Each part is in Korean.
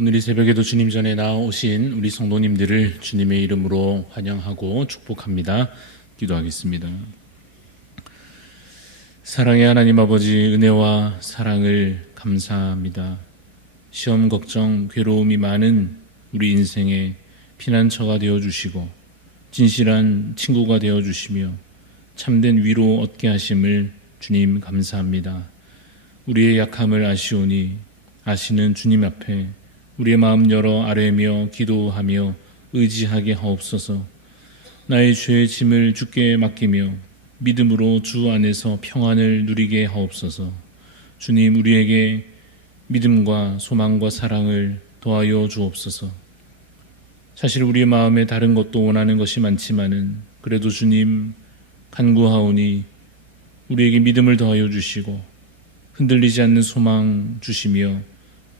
오늘 이 새벽에도 주님 전에 나오신 우리 성도님들을 주님의 이름으로 환영하고 축복합니다. 기도하겠습니다. 사랑의 하나님 아버지, 은혜와 사랑을 감사합니다. 시험, 걱정, 괴로움이 많은 우리 인생의 피난처가 되어주시고 진실한 친구가 되어주시며 참된 위로 얻게 하심을 주님 감사합니다. 우리의 약함을 아시오니 아시는 주님 앞에 우리의 마음 열어 아뢰며 기도하며 의지하게 하옵소서. 나의 죄의 짐을 주께 맡기며 믿음으로 주 안에서 평안을 누리게 하옵소서. 주님, 우리에게 믿음과 소망과 사랑을 더하여 주옵소서. 사실 우리의 마음에 다른 것도 원하는 것이 많지만은 그래도 주님 간구하오니 우리에게 믿음을 더하여 주시고 흔들리지 않는 소망 주시며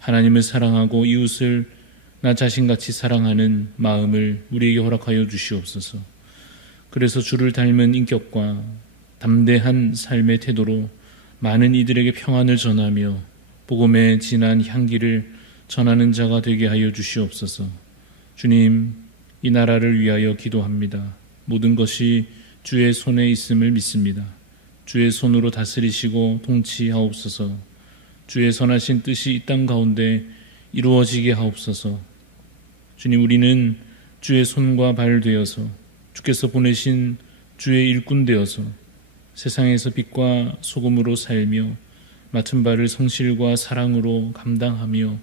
하나님을 사랑하고 이웃을 나 자신같이 사랑하는 마음을 우리에게 허락하여 주시옵소서. 그래서 주를 닮은 인격과 담대한 삶의 태도로 많은 이들에게 평안을 전하며 복음의 진한 향기를 전하는 자가 되게 하여 주시옵소서. 주님, 이 나라를 위하여 기도합니다. 모든 것이 주의 손에 있음을 믿습니다. 주의 손으로 다스리시고 통치하옵소서. 주의 선하신 뜻이 이 땅 가운데 이루어지게 하옵소서. 주님, 우리는 주의 손과 발 되어서 주께서 보내신 주의 일꾼 되어서 세상에서 빛과 소금으로 살며 맡은 바를 성실과 사랑으로 감당하며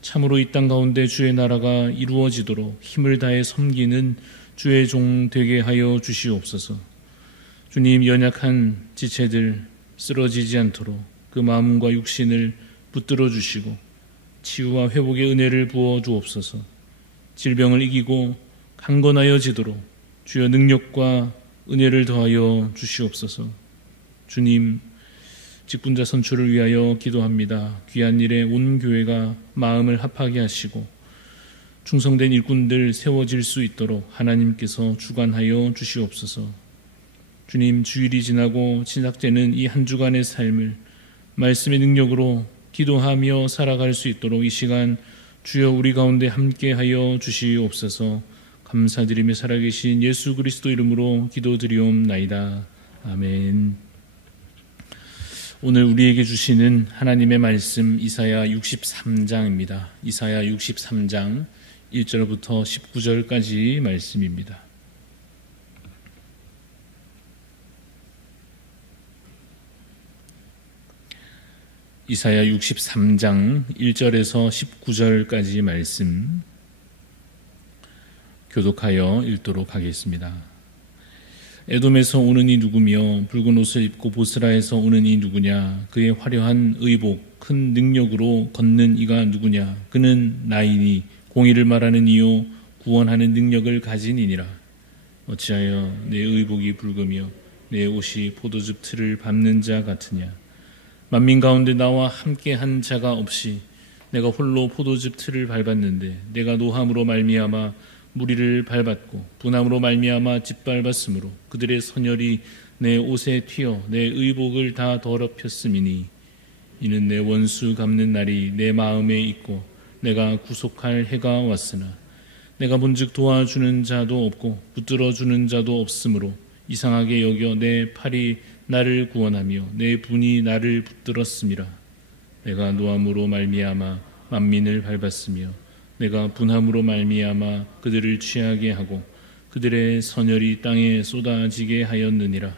참으로 이 땅 가운데 주의 나라가 이루어지도록 힘을 다해 섬기는 주의 종 되게 하여 주시옵소서. 주님, 연약한 지체들 쓰러지지 않도록 그 마음과 육신을 붙들어 주시고 치유와 회복의 은혜를 부어 주옵소서. 질병을 이기고 강건하여지도록 주여 능력과 은혜를 더하여 주시옵소서. 주님, 직분자 선출을 위하여 기도합니다. 귀한 일에 온 교회가 마음을 합하게 하시고 충성된 일꾼들 세워질 수 있도록 하나님께서 주관하여 주시옵소서. 주님, 주일이 지나고 시작되는 이 한 주간의 삶을 말씀의 능력으로 기도하며 살아갈 수 있도록 이 시간 주여 우리 가운데 함께하여 주시옵소서. 감사드리며 살아계신 예수 그리스도 이름으로 기도드리옵나이다. 아멘. 오늘 우리에게 주시는 하나님의 말씀 이사야 63장입니다. 이사야 63장 1절부터 19절까지 말씀입니다. 이사야 63장 1절에서 19절까지 말씀 교독하여 읽도록 하겠습니다. 에돔에서 오는 이 누구며 붉은 옷을 입고 보스라에서 오는 이 누구냐? 그의 화려한 의복 큰 능력으로 걷는 이가 누구냐? 그는 나이니 공의를 말하는 이요 구원하는 능력을 가진 이니라. 어찌하여 내 의복이 붉으며 내 옷이 포도즙 틀을 밟는 자 같으냐? 만민 가운데 나와 함께한 자가 없이 내가 홀로 포도즙 틀을 밟았는데 내가 노함으로 말미암아 무리를 밟았고 분함으로 말미암아 짓밟았으므로 그들의 선열이 내 옷에 튀어 내 의복을 다 더럽혔음이니 이는 내 원수 갚는 날이 내 마음에 있고 내가 구속할 해가 왔으나 내가 본즉 도와주는 자도 없고 붙들어주는 자도 없으므로 이상하게 여겨 내 팔이 나를 구원하며 내 분이 나를 붙들었음이라. 내가 노함으로 말미암아 만민을 밟았으며 내가 분함으로 말미암아 그들을 취하게 하고 그들의 선열이 땅에 쏟아지게 하였느니라.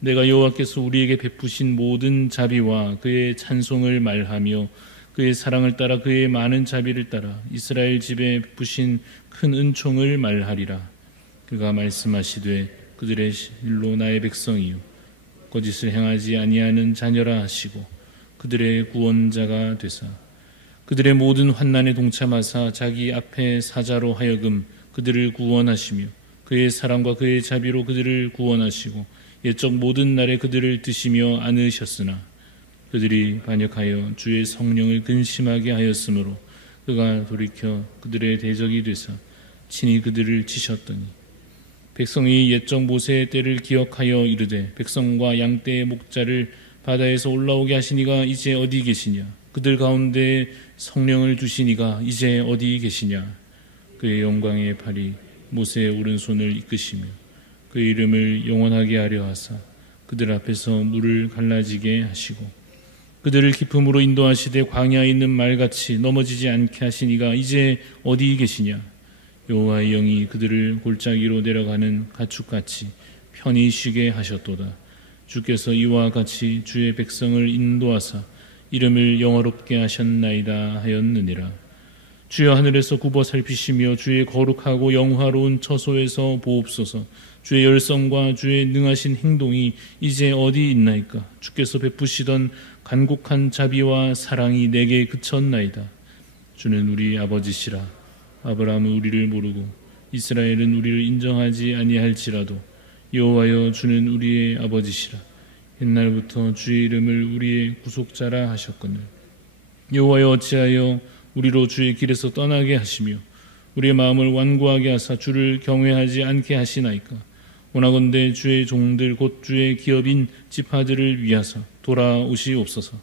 내가 여호와께서 우리에게 베푸신 모든 자비와 그의 찬송을 말하며 그의 사랑을 따라 그의 많은 자비를 따라 이스라엘 집에 베푸신 큰 은총을 말하리라. 그가 말씀하시되 그들의 실로 나의 백성이요 거짓을 행하지 아니하는 자녀라 하시고 그들의 구원자가 되사 그들의 모든 환난에 동참하사 자기 앞에 사자로 하여금 그들을 구원하시며 그의 사랑과 그의 자비로 그들을 구원하시고 옛적 모든 날에 그들을 드시며 안으셨으나 그들이 반역하여 주의 성령을 근심하게 하였으므로 그가 돌이켜 그들의 대적이 되사 친히 그들을 치셨더니 백성이 옛적 모세의 때를 기억하여 이르되 백성과 양떼의 목자를 바다에서 올라오게 하시니가 이제 어디 계시냐? 그들 가운데 성령을 주신 이가 이제 어디 계시냐. 그의 영광의 팔이 모세의 오른손을 이끄시며 그의 이름을 영원하게 하려 하사 그들 앞에서 물을 갈라지게 하시고 그들을 기품으로 인도하시되 광야에 있는 말같이 넘어지지 않게 하신 이가 이제 어디 계시냐. 여호와의 영이 그들을 골짜기로 내려가는 가축같이 편히 쉬게 하셨도다. 주께서 이와 같이 주의 백성을 인도하사 이름을 영화롭게 하셨나이다 하였느니라. 주여 하늘에서 굽어 살피시며 주의 거룩하고 영화로운 처소에서 보옵소서. 주의 열성과 주의 능하신 행동이 이제 어디 있나이까. 주께서 베푸시던 간곡한 자비와 사랑이 내게 그쳤나이다. 주는 우리 아버지시라. 아브라함은 우리를 모르고 이스라엘은 우리를 인정하지 아니할지라도 여호와여 주는 우리의 아버지시라. 옛날부터 주의 이름을 우리의 구속자라 하셨거늘. 여호와여 어찌하여 우리로 주의 길에서 떠나게 하시며 우리의 마음을 완고하게 하사 주를 경외하지 않게 하시나이까. 원하건대 주의 종들 곧 주의 기업인 지파들을 위하사 돌아오시옵소서.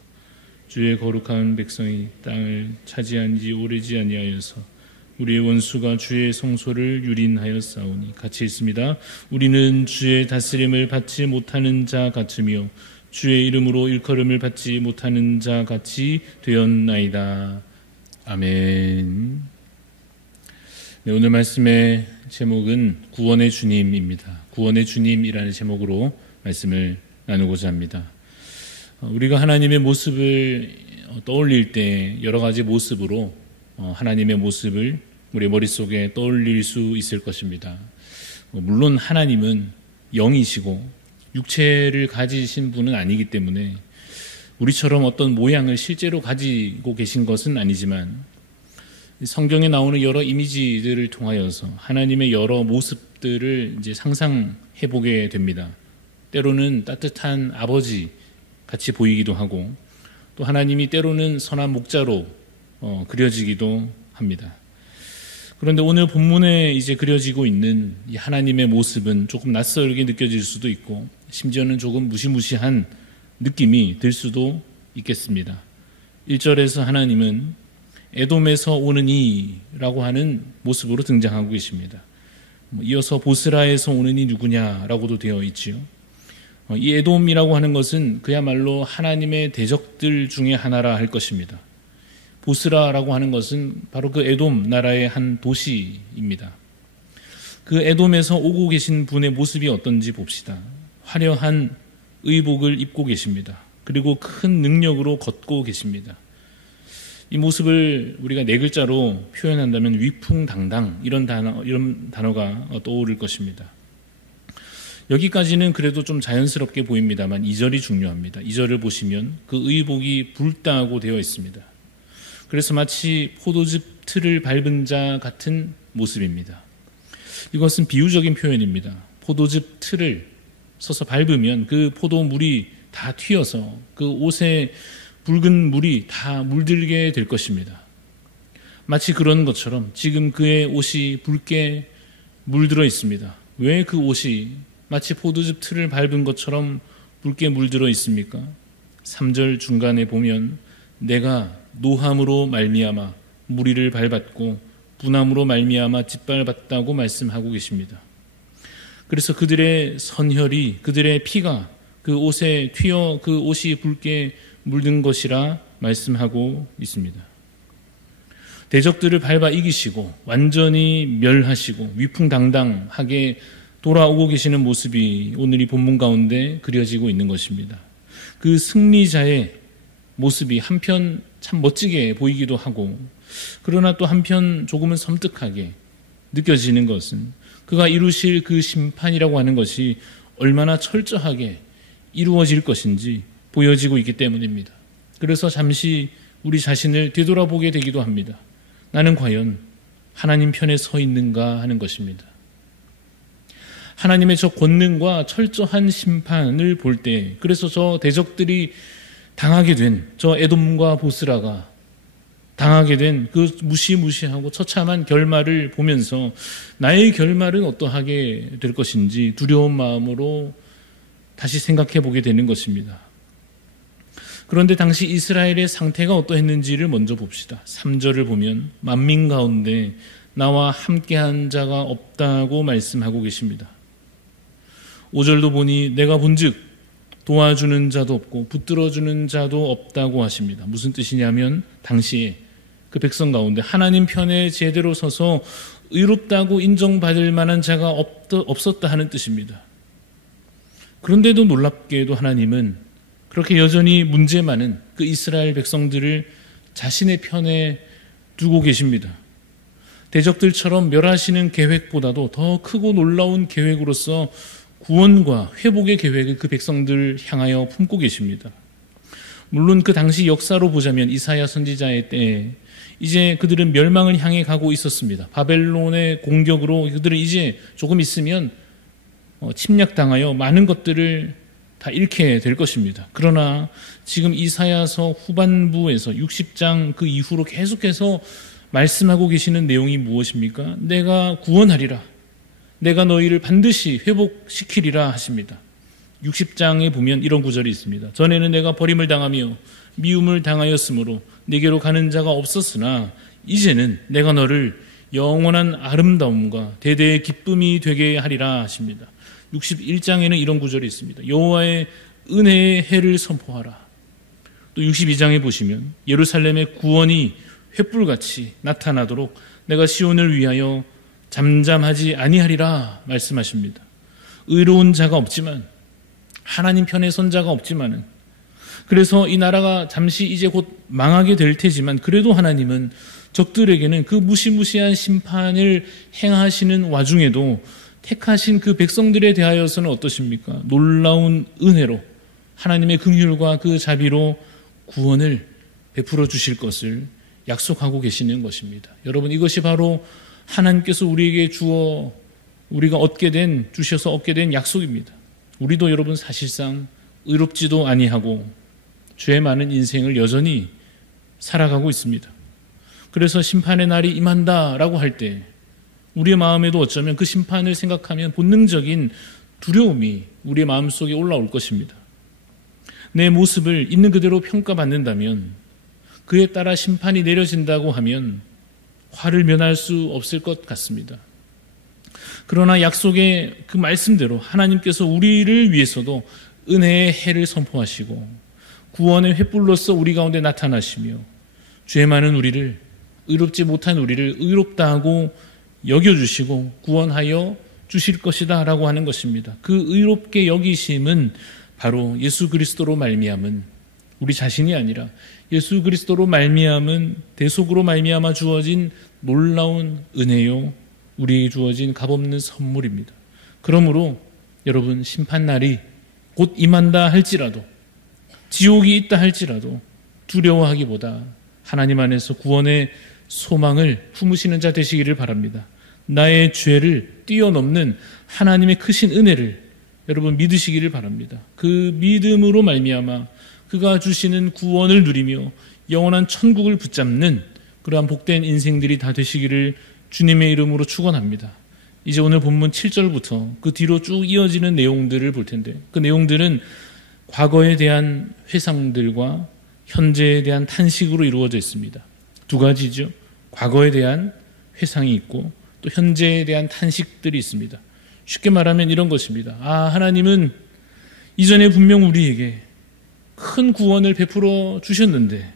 주의 거룩한 백성이 땅을 차지한 지 오래지 아니하여서 우리의 원수가 주의 성소를 유린하였사오니. 같이 있습니다. 우리는 주의 다스림을 받지 못하는 자 같으며 주의 이름으로 일컬음을 받지 못하는 자 같이 되었나이다. 아멘. 네, 오늘 말씀의 제목은 구원의 주님입니다. 구원의 주님이라는 제목으로 말씀을 나누고자 합니다. 우리가 하나님의 모습을 떠올릴 때 여러 가지 모습으로 하나님의 모습을 우리 머릿속에 떠올릴 수 있을 것입니다. 물론 하나님은 영이시고 육체를 가지신 분은 아니기 때문에 우리처럼 어떤 모양을 실제로 가지고 계신 것은 아니지만 성경에 나오는 여러 이미지들을 통하여서 하나님의 여러 모습들을 이제 상상해 보게 됩니다. 때로는 따뜻한 아버지 같이 보이기도 하고 또 하나님이 때로는 선한 목자로 그려지기도 합니다. 그런데 오늘 본문에 이제 그려지고 있는 이 하나님의 모습은 조금 낯설게 느껴질 수도 있고 심지어는 조금 무시무시한 느낌이 들 수도 있겠습니다. 1절에서 하나님은 에돔에서 오는 이라고 하는 모습으로 등장하고 계십니다. 이어서 보스라에서 오는 이 누구냐라고도 되어 있지요. 이 에돔이라고 하는 것은 그야말로 하나님의 대적들 중에 하나라 할 것입니다. 보스라라고 하는 것은 바로 그 에돔 나라의 한 도시입니다. 그 에돔에서 오고 계신 분의 모습이 어떤지 봅시다. 화려한 의복을 입고 계십니다. 그리고 큰 능력으로 걷고 계십니다. 이 모습을 우리가 네 글자로 표현한다면 위풍당당 이런 단어가 떠오를 것입니다. 여기까지는 그래도 좀 자연스럽게 보입니다만 2절이 중요합니다. 2절을 보시면 그 의복이 붉다고 되어 있습니다. 그래서 마치 포도즙 틀을 밟은 자 같은 모습입니다. 이것은 비유적인 표현입니다. 포도즙 틀을 서서 밟으면 그 포도물이 다 튀어서 그 옷에 붉은 물이 다 물들게 될 것입니다. 마치 그런 것처럼 지금 그의 옷이 붉게 물들어 있습니다. 왜 그 옷이 마치 포도즙 틀을 밟은 것처럼 붉게 물들어 있습니까? 3절 중간에 보면 내가 노함으로 말미암아 무리를 밟았고 분함으로 말미암아 짓밟았다고 말씀하고 계십니다. 그래서 그들의 선혈이 그들의 피가 그 옷에 튀어 그 옷이 붉게 물든 것이라 말씀하고 있습니다. 대적들을 밟아 이기시고 완전히 멸하시고 위풍당당하게 돌아오고 계시는 모습이 오늘 이 본문 가운데 그려지고 있는 것입니다. 그 승리자의 모습이 한편 참 멋지게 보이기도 하고 그러나 또 한편 조금은 섬뜩하게 느껴지는 것은 그가 이루실 그 심판이라고 하는 것이 얼마나 철저하게 이루어질 것인지 보여지고 있기 때문입니다. 그래서 잠시 우리 자신을 되돌아보게 되기도 합니다. 나는 과연 하나님 편에 서 있는가 하는 것입니다. 하나님의 저 권능과 철저한 심판을 볼 때 그래서 저 대적들이 당하게 된 저 에돔과 보스라가 당하게 된 그 무시무시하고 처참한 결말을 보면서 나의 결말은 어떠하게 될 것인지 두려운 마음으로 다시 생각해 보게 되는 것입니다. 그런데 당시 이스라엘의 상태가 어떠했는지를 먼저 봅시다. 3절을 보면 만민 가운데 나와 함께한 자가 없다고 말씀하고 계십니다. 5절도 보니 내가 본즉 도와주는 자도 없고 붙들어주는 자도 없다고 하십니다. 무슨 뜻이냐면 당시에 그 백성 가운데 하나님 편에 제대로 서서 의롭다고 인정받을 만한 자가 없었다 하는 뜻입니다. 그런데도 놀랍게도 하나님은 그렇게 여전히 문제 많은 그 이스라엘 백성들을 자신의 편에 두고 계십니다. 대적들처럼 멸하시는 계획보다도 더 크고 놀라운 계획으로서 구원과 회복의 계획을 그 백성들을 향하여 품고 계십니다. 물론 그 당시 역사로 보자면 이사야 선지자의 때에 이제 그들은 멸망을 향해 가고 있었습니다. 바벨론의 공격으로 그들은 이제 조금 있으면 침략당하여 많은 것들을 다 잃게 될 것입니다. 그러나 지금 이사야서 후반부에서 60장 그 이후로 계속해서 말씀하고 계시는 내용이 무엇입니까? 내가 구원하리라. 내가 너희를 반드시 회복시키리라 하십니다. 60장에 보면 이런 구절이 있습니다. 전에는 내가 버림을 당하며 미움을 당하였으므로 내게로 가는 자가 없었으나 이제는 내가 너를 영원한 아름다움과 대대의 기쁨이 되게 하리라 하십니다. 61장에는 이런 구절이 있습니다. 여호와의 은혜의 해를 선포하라. 또 62장에 보시면 예루살렘의 구원이 횃불같이 나타나도록 내가 시온을 위하여 잠잠하지 아니하리라 말씀하십니다. 의로운 자가 없지만 하나님 편에 선 자가 없지만은 그래서 이 나라가 잠시 이제 곧 망하게 될 테지만 그래도 하나님은 적들에게는 그 무시무시한 심판을 행하시는 와중에도 택하신 그 백성들에 대하여서는 어떠십니까? 놀라운 은혜로 하나님의 긍휼과 그 자비로 구원을 베풀어 주실 것을 약속하고 계시는 것입니다. 여러분 이것이 바로 하나님께서 우리에게 주셔서 얻게 된 약속입니다. 우리도 여러분 사실상 의롭지도 아니하고 죄 많은 인생을 여전히 살아가고 있습니다. 그래서 심판의 날이 임한다라고 할 때 우리의 마음에도 어쩌면 그 심판을 생각하면 본능적인 두려움이 우리의 마음속에 올라올 것입니다. 내 모습을 있는 그대로 평가받는다면 그에 따라 심판이 내려진다고 하면 화를 면할 수 없을 것 같습니다. 그러나 약속의 그 말씀대로 하나님께서 우리를 위해서도 은혜의 해를 선포하시고 구원의 횃불로서 우리 가운데 나타나시며 죄 많은 우리를 의롭지 못한 우리를 의롭다 하고 여겨주시고 구원하여 주실 것이다 라고 하는 것입니다. 그 의롭게 여기심은 바로 예수 그리스도로 말미암은 우리 자신이 아니라 예수 그리스도로 말미암은 대속으로 말미암아 주어진 놀라운 은혜요 우리에게 주어진 값없는 선물입니다. 그러므로 여러분 심판날이 곧 임한다 할지라도 지옥이 있다 할지라도 두려워하기보다 하나님 안에서 구원의 소망을 품으시는 자 되시기를 바랍니다. 나의 죄를 뛰어넘는 하나님의 크신 은혜를 여러분 믿으시기를 바랍니다. 그 믿음으로 말미암아 그가 주시는 구원을 누리며 영원한 천국을 붙잡는 그러한 복된 인생들이 다 되시기를 주님의 이름으로 축원합니다. 이제 오늘 본문 7절부터 그 뒤로 쭉 이어지는 내용들을 볼 텐데 그 내용들은 과거에 대한 회상들과 현재에 대한 탄식으로 이루어져 있습니다. 두 가지죠. 과거에 대한 회상이 있고 또 현재에 대한 탄식들이 있습니다. 쉽게 말하면 이런 것입니다. 하나님은 이전에 분명 우리에게 큰 구원을 베풀어 주셨는데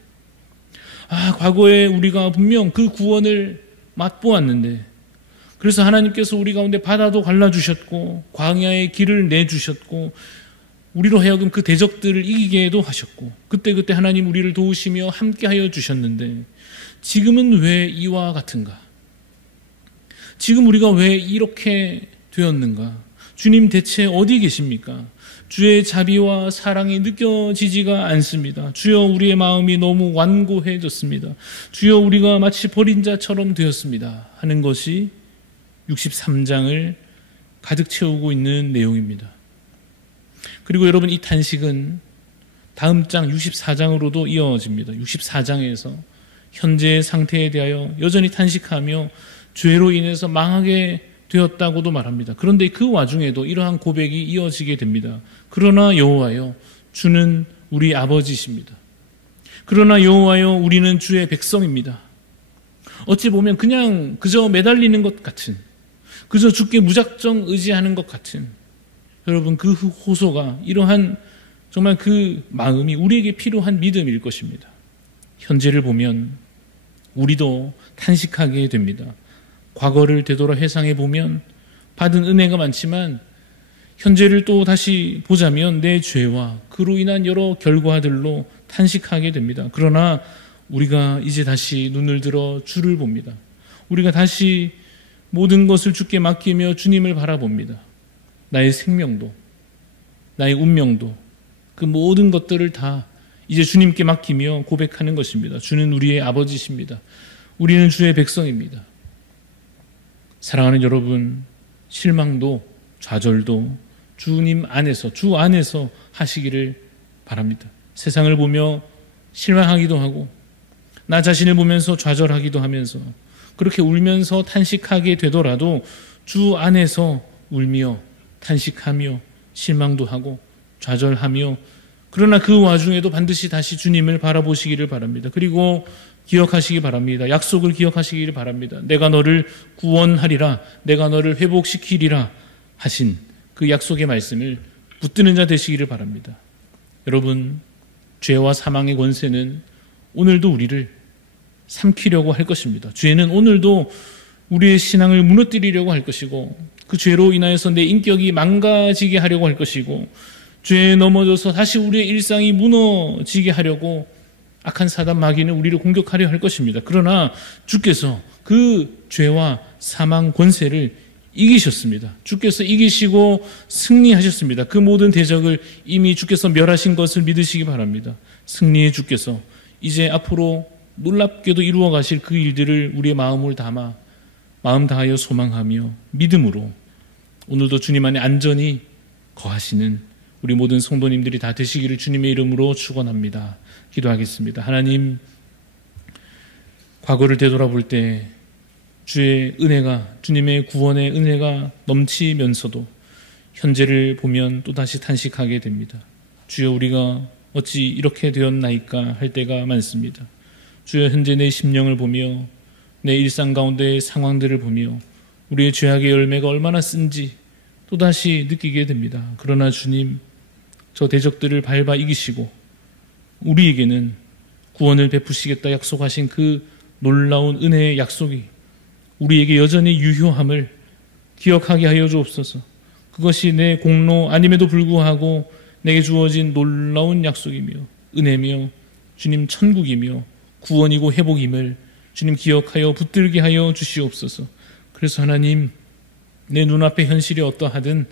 과거에 우리가 분명 그 구원을 맛보았는데 그래서 하나님께서 우리 가운데 바다도 갈라주셨고 광야의 길을 내주셨고 우리로 하여금 그 대적들을 이기게도 하셨고 그때 하나님 우리를 도우시며 함께하여 주셨는데 지금은 왜 이와 같은가? 지금 우리가 왜 이렇게 되었는가? 주님 대체 어디 계십니까? 주의 자비와 사랑이 느껴지지가 않습니다. 주여 우리의 마음이 너무 완고해졌습니다. 주여 우리가 마치 버린 자처럼 되었습니다. 하는 것이 63장을 가득 채우고 있는 내용입니다. 그리고 여러분 이 탄식은 다음 장 64장으로도 이어집니다. 64장에서 현재의 상태에 대하여 여전히 탄식하며 죄로 인해서 망하게 되었다고도 말합니다. 그런데 그 와중에도 이러한 고백이 이어지게 됩니다. 그러나 여호와여 주는 우리 아버지십니다. 그러나 여호와여, 우리는 주의 백성입니다. 어찌 보면 그냥 그저 매달리는 것 같은, 그저 주께 무작정 의지하는 것 같은, 여러분, 그 호소가, 이러한 정말 그 마음이 우리에게 필요한 믿음일 것입니다. 현재를 보면 우리도 탄식하게 됩니다. 과거를 되돌아 회상해 보면 받은 은혜가 많지만 현재를 또 다시 보자면 내 죄와 그로 인한 여러 결과들로 탄식하게 됩니다. 그러나 우리가 이제 다시 눈을 들어 주를 봅니다. 우리가 다시 모든 것을 주께 맡기며 주님을 바라봅니다. 나의 생명도, 나의 운명도, 그 모든 것들을 다 이제 주님께 맡기며 고백하는 것입니다. 주는 우리의 아버지십니다. 우리는 주의 백성입니다. 사랑하는 여러분, 실망도 좌절도 주님 안에서, 주 안에서 하시기를 바랍니다. 세상을 보며 실망하기도 하고 나 자신을 보면서 좌절하기도 하면서 그렇게 울면서 탄식하게 되더라도 주 안에서 울며 탄식하며 실망도 하고 좌절하며, 그러나 그 와중에도 반드시 다시 주님을 바라보시기를 바랍니다. 그리고 기억하시기 바랍니다. 약속을 기억하시기를 바랍니다. 내가 너를 구원하리라, 내가 너를 회복시키리라 하신 그 약속의 말씀을 붙드는 자 되시기를 바랍니다. 여러분, 죄와 사망의 권세는 오늘도 우리를 삼키려고 할 것입니다. 죄는 오늘도 우리의 신앙을 무너뜨리려고 할 것이고, 그 죄로 인하여서 내 인격이 망가지게 하려고 할 것이고, 죄에 넘어져서 다시 우리의 일상이 무너지게 하려고 악한 사단 마귀는 우리를 공격하려 할 것입니다. 그러나 주께서 그 죄와 사망 권세를 이기셨습니다. 주께서 이기시고 승리하셨습니다. 그 모든 대적을 이미 주께서 멸하신 것을 믿으시기 바랍니다. 승리의 주께서 이제 앞으로 놀랍게도 이루어 가실 그 일들을 우리의 마음을 담아 마음 다하여 소망하며 믿음으로 오늘도 주님 안에 안전히 거하시는 우리 모든 성도님들이 다 되시기를 주님의 이름으로 축원합니다. 기도하겠습니다. 하나님, 과거를 되돌아볼 때 주의 은혜가, 주님의 구원의 은혜가 넘치면서도 현재를 보면 또다시 탄식하게 됩니다. 주여, 우리가 어찌 이렇게 되었나이까 할 때가 많습니다. 주여, 현재 내 심령을 보며 내 일상 가운데의 상황들을 보며 우리의 죄악의 열매가 얼마나 쓴지 또다시 느끼게 됩니다. 그러나 주님, 저 대적들을 밟아 이기시고 우리에게는 구원을 베푸시겠다 약속하신 그 놀라운 은혜의 약속이 우리에게 여전히 유효함을 기억하게 하여 주옵소서. 그것이 내 공로 아님에도 불구하고 내게 주어진 놀라운 약속이며 은혜며 주님 천국이며 구원이고 회복임을 주님 기억하여 붙들게 하여 주시옵소서. 그래서 하나님, 내 눈앞의 현실이 어떠하든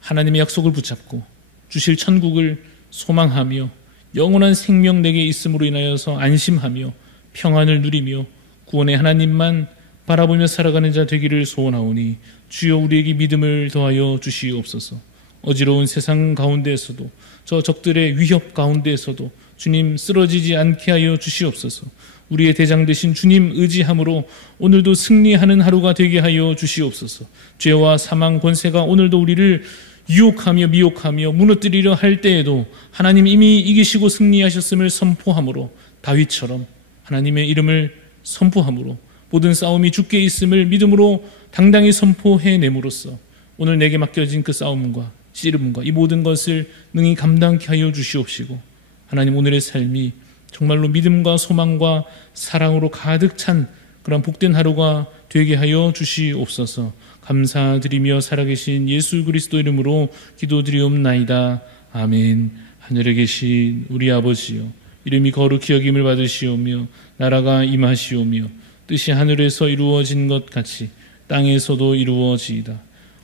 하나님의 약속을 붙잡고 주실 천국을 소망하며 영원한 생명 내게 있음으로 인하여서 안심하며 평안을 누리며 구원의 하나님만 바라보며 살아가는 자 되기를 소원하오니 주여, 우리에게 믿음을 더하여 주시옵소서. 어지러운 세상 가운데에서도 저 적들의 위협 가운데에서도 주님 쓰러지지 않게 하여 주시옵소서. 우리의 대장 되신 주님 의지함으로 오늘도 승리하는 하루가 되게 하여 주시옵소서. 죄와 사망 권세가 오늘도 우리를 유혹하며 미혹하며 무너뜨리려 할 때에도 하나님 이미 이기시고 승리하셨음을 선포함으로 다윗처럼 하나님의 이름을 선포함으로 모든 싸움이 주께 있음을 믿음으로 당당히 선포해냄으로써 오늘 내게 맡겨진 그 싸움과 씨름과 이 모든 것을 능히 감당케 하여 주시옵시고 하나님, 오늘의 삶이 정말로 믿음과 소망과 사랑으로 가득 찬 그런 복된 하루가 되게 하여 주시옵소서. 감사드리며 살아계신 예수 그리스도 이름으로 기도드리옵나이다. 아멘. 하늘에 계신 우리 아버지여, 이름이 거룩히 여김을 받으시오며 나라가 임하시오며 뜻이 하늘에서 이루어진 것 같이 땅에서도 이루어지이다.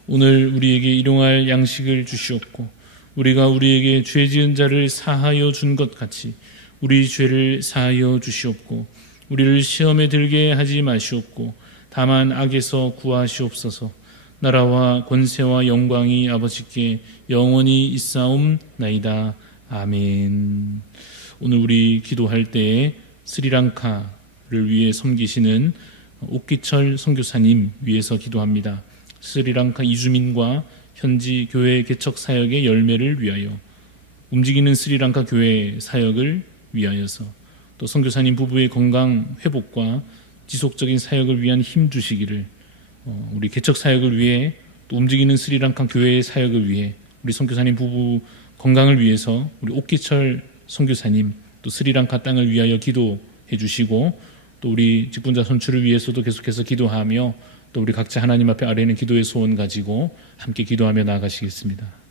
오늘 우리에게 일용할 양식을 주시옵고 우리가 우리에게 죄 지은 자를 사하여 준 것 같이 우리 죄를 사하여 주시옵고 우리를 시험에 들게 하지 마시옵고 다만 악에서 구하시옵소서. 나라와 권세와 영광이 아버지께 영원히 있사옵나이다. 아멘. 오늘 우리 기도할 때에 스리랑카를 위해 섬기시는 옥기철 선교사님 위해서 기도합니다. 스리랑카 이주민과 현지 교회 개척 사역의 열매를 위하여, 움직이는 스리랑카 교회 사역을 위하여서 또 선교사님 부부의 건강 회복과 지속적인 사역을 위한 힘 주시기를, 우리 개척 사역을 위해 또 움직이는 스리랑카 교회의 사역을 위해 우리 선교사님 부부 건강을 위해서 우리 옥기철 선교사님 또 스리랑카 땅을 위하여 기도해 주시고, 또 우리 직분자 선출을 위해서도 계속해서 기도하며, 또 우리 각자 하나님 앞에 아뢰는 기도의 소원 가지고 함께 기도하며 나아가시겠습니다.